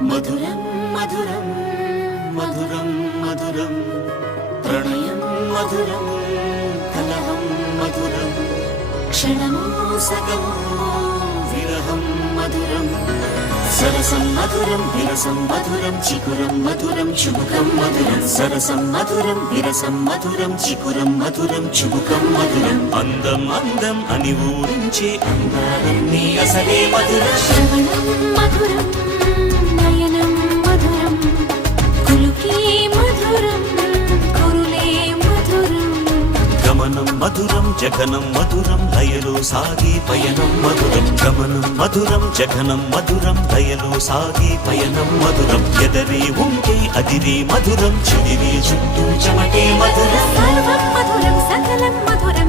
మధురం మధురం మధురం మధురం ప్రణయం మధురం కలహం మధురం క్షణము సగము విరహం మధురం సరసం మధురం విరసం మధురం చికురం మధురం చుబుకం మధురం సరసం మధురం విరసం మధురం చికురం మధురం చుబుకం మధురం అందం అందం అని ఊరించే అందాలన్నీ అసలే మధురం శ్రవణం మధురం నయనం మధురం కులుకే మధురం కురులే మధురం గమనం మధురం జగనం మధురం లయలో సాగే పయనం మధురం గమనం మధురం జగనం మధురం లయలో సాగే పయనం మధురం ఎదరే ఉంటే అదిరే మధురం చెదిరే చుట్టూ చెమటే మధురం సర్వం మధురం సకలం మధురం